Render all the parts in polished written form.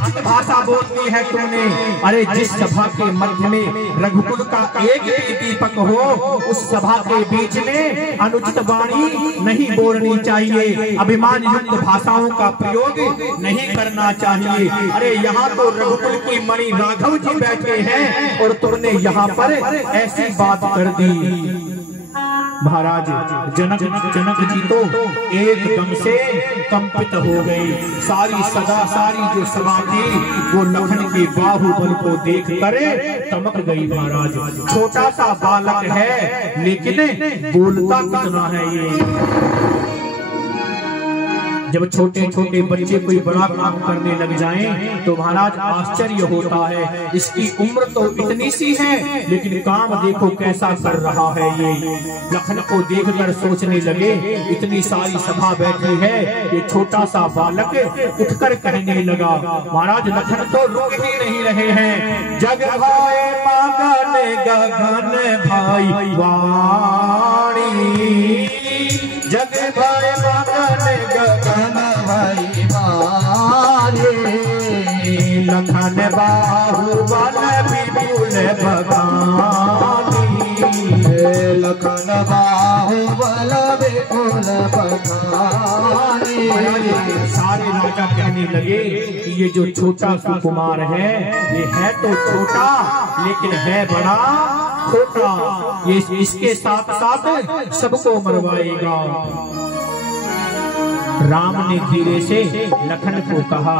अनुचित भाषा बोलती है तुमने। अरे जिस सभा के मध्य में रघुकुल का एक भी दीपक हो, उस सभा के बीच में अनुचित वाणी नहीं बोलनी चाहिए, अभिमान युक्त भाषाओं का प्रयोग नहीं करना चाहिए। अरे यहाँ तो रघुकुल की मणि राघव जी बैठे हैं और तुमने यहाँ पर ऐसी बात कर दी। महाराज जनक जी तो एकदम से कंपित हो गए। सारी जो सभा थी वो लखन के बाहुबल को देख कर चमक गई। महाराज छोटा सा बालक है लेकिन बोलता कितना है ये। जब छोटे छोटे बच्चे कोई बड़ा काम करने लग जाएं तो महाराज आश्चर्य होता है। इसकी उम्र तो इतनी सी है लेकिन काम देखो कैसा कर रहा है ये। लखन को देखकर सोचने लगे, इतनी सारी सभा बैठी है, ये छोटा सा बालक उठकर कहने लगा। महाराज लखन तो रुक ही नहीं रहे हैं। जग भाई मगन गगन भाई वाणी, जग भाई मगन गगन भाई वाणी, लखन बाहुबल विपुल बखानी, लखन बाहुबल विपुल बखानी। सारे राजा कहने लगे कि ये जो छोटा सुकुमार है ये है तो छोटा लेकिन है बड़ा खोटा, ये इसके साथ साथ सबको मरवाएगा। राम ने धीरे से लखन को कहा,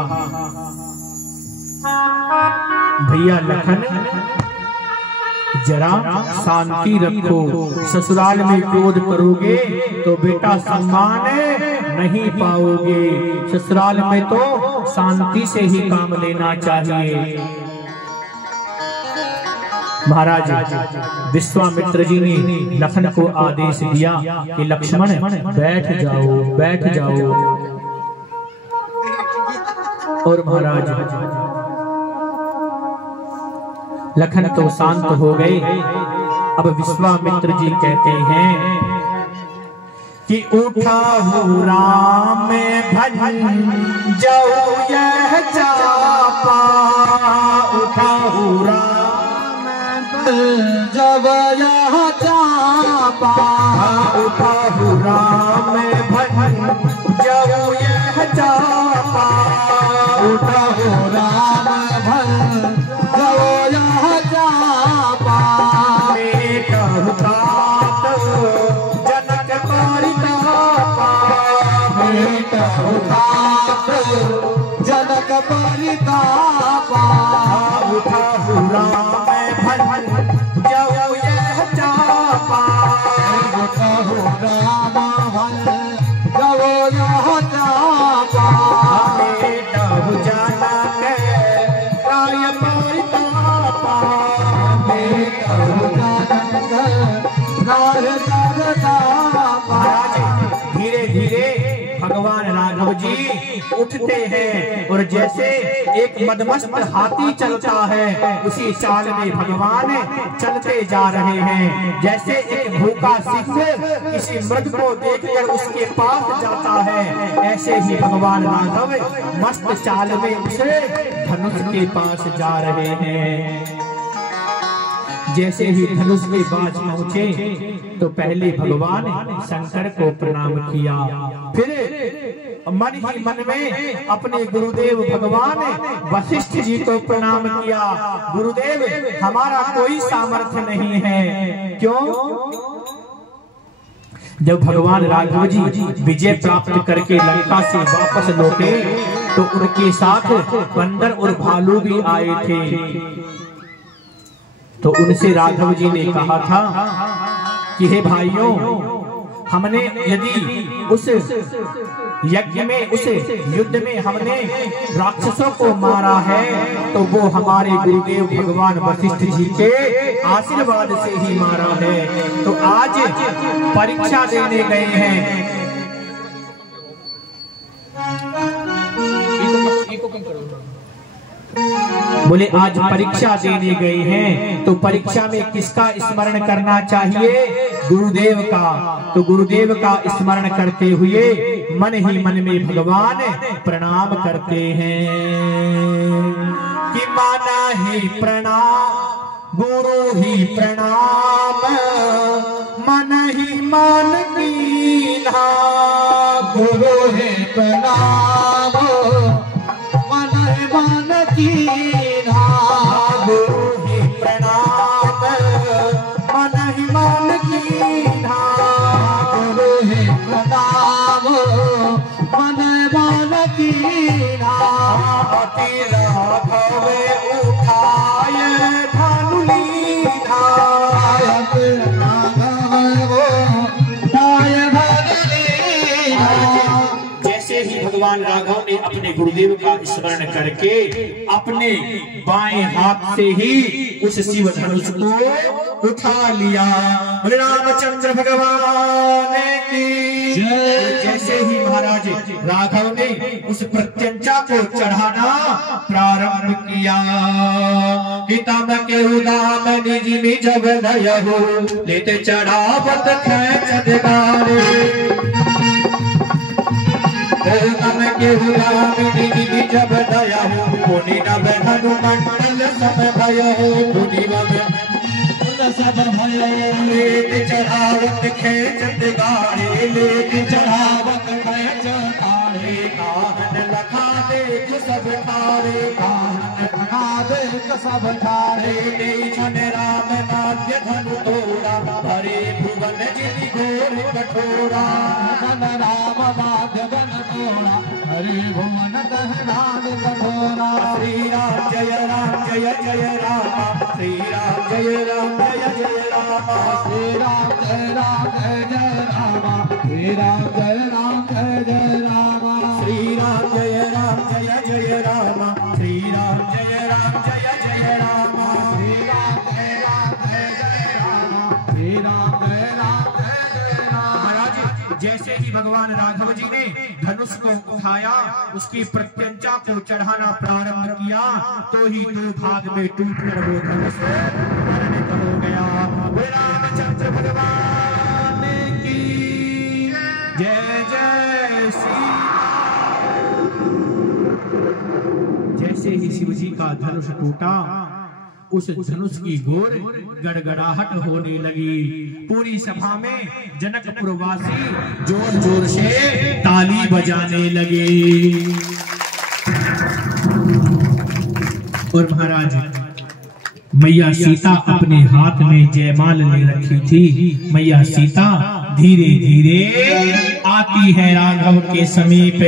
भैया लखन जरा शांति रखो, ससुराल में क्रोध करोगे तो बेटा सम्मान नहीं पाओगे। ससुराल में तो शांति से ही काम लेना चाहिए। महाराज विश्वामित्र जी ने लखन को आदेश दिया कि लक्ष्मण बैठ जाओ बैठ जाओ। और महाराज लखन तो शांत हो गए। अब विश्वामित्र जी कहते हैं कि उठा हूँ राम भजन जाओ यह चापा, उठा हूँ राम जब यह चापा, उठा हूँ राम भजन जाओ यह चापा, उठा हूँ राम भजन जाओ यह चापा। मेटहु तात जनक परितापा, मेटहु तात जनक परितापा, उठा हूँ राम भजन जाओ यह चापा, उठा हूँ राम भजन जाओ यह चापा। मेटहु जनक राय परितापा, मेटहु जनक राय परितापा। धीरे धीरे भगवान राघव जी उठते हैं और जैसे एक मदमस्त हाथी चलता है उसी चाल में भगवान चलते जा रहे हैं। जैसे एक भूखा सिंह किसी मृग को देखकर उसके पास जाता है, ऐसे ही भगवान राघव मस्त चाल में उसे धनुष के पास जा रहे हैं। जैसे ही धनुष के पास पहुंचे तो पहले भगवान शंकर को प्रणाम किया, फिर मन ही मन में अपने गुरुदेव भगवान वशिष्ठ जी को प्रणाम किया। गुरुदेव हमारा कोई सामर्थ्य नहीं है। क्यों? जब भगवान राघव जी विजय प्राप्त करके लंका से वापस लौटे तो उनके साथ बंदर और भालू भी आए थे। तो उनसे राघव जी ने कहा था कि हे भाइयों, हमने यदि उस यज्ञ में उस युद्ध में हमने राक्षसों को मारा है तो वो हमारे गुरुदेव भगवान वशिष्ठ जी के आशीर्वाद से ही मारा है। तो आज परीक्षा देने गए हैं। बोले आज परीक्षा देने गए हैं तो परीक्षा में किसका स्मरण करना चाहिए? गुरुदेव का। तो गुरुदेव का स्मरण करते हुए मन ही मन में भगवान प्रणाम करते हैं कि माना ही प्रणाम गुरु ही प्रणाम मन ही मान कीन्हा। गुरु ही प्रणाम मन ही मान कीन्हा। गुरु ही प्रणाम मन ही मान कीन्हा। गुरु ही प्रणाम मन ही मान कीन्हा। अति राघव उठाय धनु लीन्हा। जैसे ही भगवान राघव ने अपने गुरुदेव का स्मरण करके अपने बाएं हाथ से ही उस शिव धनुष को उठा लिया। रामचंद्र भगवान की जैसे ही महाराज राघव ने उस प्रत्यंचा को चढ़ाना प्रारंभ किया। हितम के उदाम निज में जब लय हो लेते चढ़ावत खेच दिगारे। हितम के उदाम निज में जब लय हो पुनि नभ धनु मंडल सब भय हो। पुनि सब भय लेते चढ़ावत खेच दिगारे। लेते चढ़ावत खेच दिगारे। काहन लखा देख सब ठारे। काहन लखा देख सब ठारे। छन राम नाट्य धनु तोड़ा हरे भुवन जिनि घोर कठोरा। छन राम नाट्य धनु तोड़ा हरे भुवन दहनाद कठोरा। श्री राम जय राम श्री राम जय राम जय राम। श्री राम जय राम जय राम। श्री राम जय राम जय राम। श्री राम जय राम जय राम। श्री राम जय राम जय राम। श्री राम जय राम जय राम। श्री राम जय राम जय राम। महाराज जैसे ही भगवान राघव जी ने धनुष को उठाया उसकी प्रत्यंचा को चढ़ाना प्रारंभ किया तो ही दो भाग में टूटकर वो धनुष हो गया। रामचंद्र भगवान की जय जय श्री। जैसे ही शिव जी का धनुष टूटा उस धनुष की गोर गड़गड़ाहट होने लगी। पूरी सभा में जनकपुरवासी जोर जोर से ताली बजाने लगे। और महाराज मैया सीता अपने हाथ में जयमाल ले रखी थी। मैया सीता धीरे धीरे आती है राघव के समीप।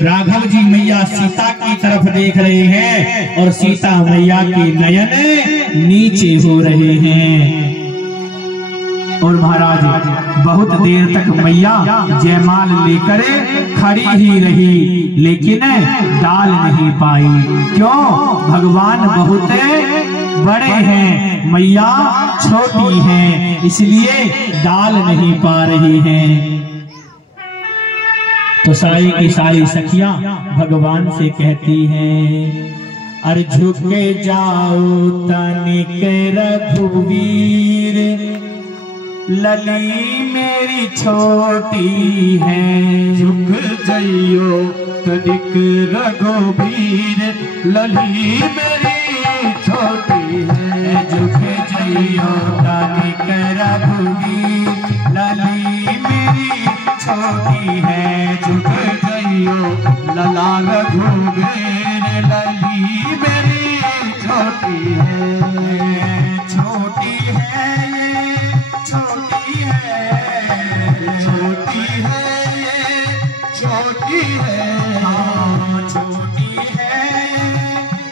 राघव जी मैया सीता की तरफ देख रहे हैं और सीता मैया के नयन नीचे हो रहे हैं। और महाराज बहुत देर तक मैया जयमाल लेकर खड़ी ही रही लेकिन डाल नहीं पाई। क्यों? भगवान बहुत बड़े हैं, मैया छोटी हैं, इसलिए डाल नहीं पा रही हैं। तो सारी की सारी सखियां भगवान से कहती हैं अरे झुके जाओ तनिक रघुवीर लली मेरी छोटी है। झुक जाइयो तनिक रघुवीर लली मेरी छोटी है। झुक जाइयो तनिक रघुवीर लली मेरी छोटी है। झुक जाइयो लला रघुवीर लली मेरी छोटी है। छोटी है छोटी है छोटी है छोटी है। हाँ छोटी है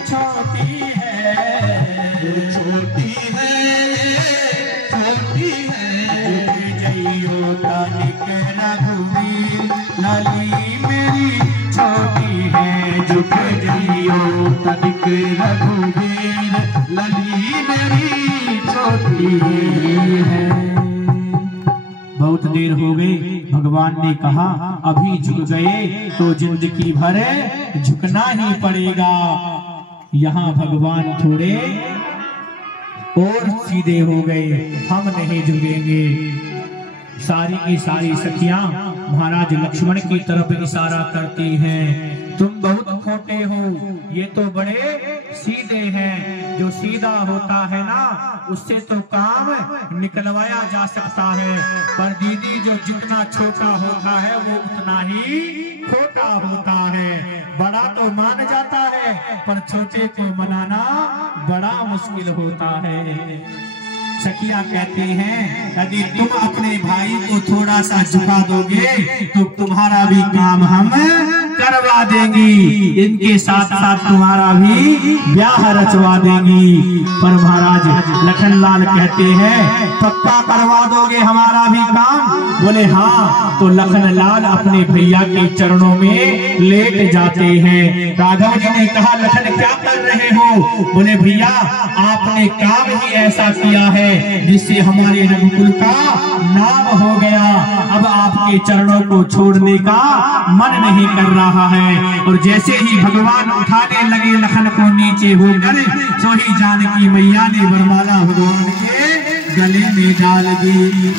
छोटी है छोटी है छोटी है। जइयो तनिक रघुवीर लली मेरी छोटी है। झुक जाइयो तनिक रघुवीर लली मेरी छोटी है। बहुत देर हो गई, भगवान ने कहा अभी झुक गए तो जिंदगी भर झुकना ही पड़ेगा। यहाँ भगवान थोड़े और सीधे हो गए, हम नहीं झुकेंगे। सारी की सारी सखियां महाराज लक्ष्मण की तरफ इशारा करती हैं, तुम बहुत खोटे हो, ये तो बड़े सीधे हैं। जो सीधा होता है ना उससे तो काम निकलवाया जा सकता है, पर दीदी जो जितना छोटा होता है वो उतना ही खोटा होता है। बड़ा तो मान जाता है पर छोटे को मनाना बड़ा मुश्किल होता है। सखिया कहते हैं यदि तुम अपने भाई को थोड़ा सा झुका दोगे तो तुम्हारा भी काम हम करवा देंगी, इनके साथ साथ तुम्हारा भी ब्याह रचवा देंगी। पर महाराज लखनलाल कहते हैं पक्का करवा दोगे हमारा भी काम? बोले हाँ। तो लखनलाल अपने भैया के चरणों में लेट जाते हैं। राघव जी ने कहा लखन क्या कर रहे हो? बोले भैया आपने काम ही ऐसा किया है जिससे हमारे रघुकुल का नाम हो गया, अब आपके चरणों को छोड़ने का मन नहीं कर रहा है। और जैसे ही भगवान उठाने लगे लखन को नीचे होकर, सो ही जानकी मैया ने वरमाला भगवान के गले में डाल दी।